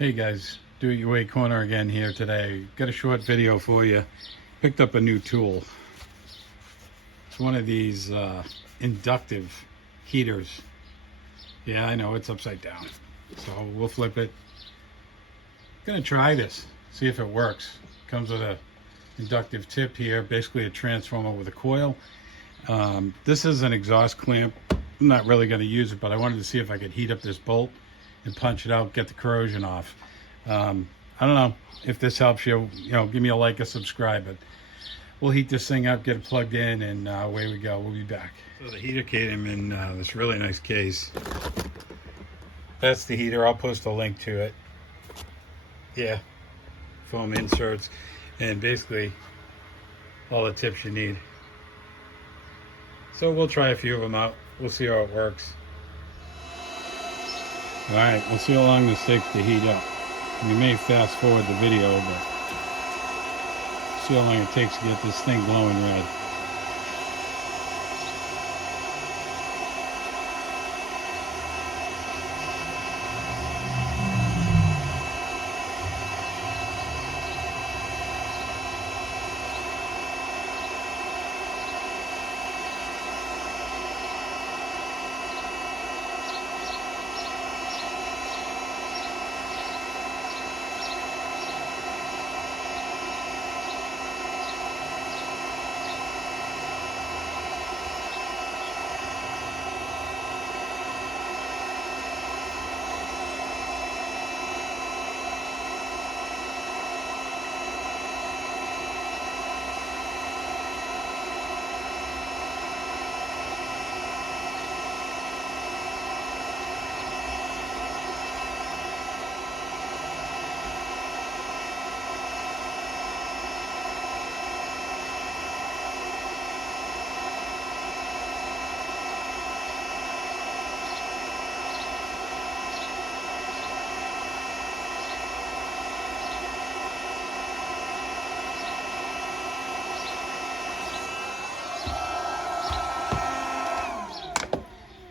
Hey guys, DoItYourway Corner again here today. Got a short video for you. Picked up a new tool. It's one of these inductive heaters. Yeah, I know it's upside down. So we'll flip it. Gonna try this, see if it works. Comes with a inductive tip here, basically a transformer with a coil. This is an exhaust clamp. I'm not really gonna use it, but I wanted to see if I could heat up this bolt and punch it out, get the corrosion off. I don't know if this helps you. Give me a like, a subscribe. But we'll heat this thing up, get it plugged in, and away we go. We'll be back. So the heater came in this really nice case. That's the heater. I'll post a link to it. Yeah, foam inserts, and basically all the tips you need. So we'll try a few of them out. We'll see how it works. Alright, we'll see how long this takes to heat up. We may fast forward the video, but see how long it takes to get this thing glowing red.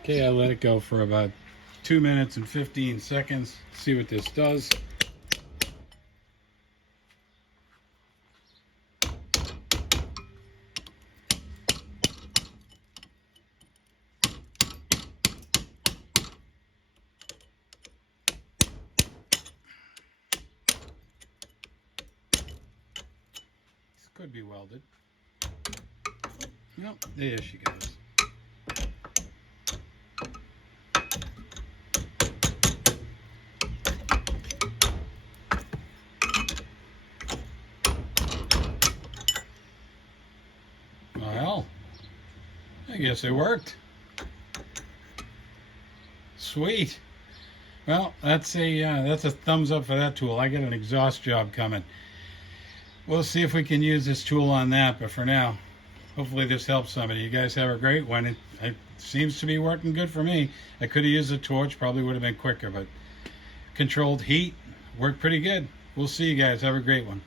Okay, I let it go for about 2 minutes and 15 seconds. See what this does. This could be welded. Nope, there she goes. Well, I guess it worked. Sweet. Well, that's a thumbs up for that tool. I got an exhaust job coming. We'll see if we can use this tool on that, but for now, hopefully this helps somebody. You guys have a great one. It seems to be working good for me. I could have used a torch, probably would have been quicker, but controlled heat worked pretty good. We'll see you guys. Have a great one.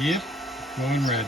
Yep, going red.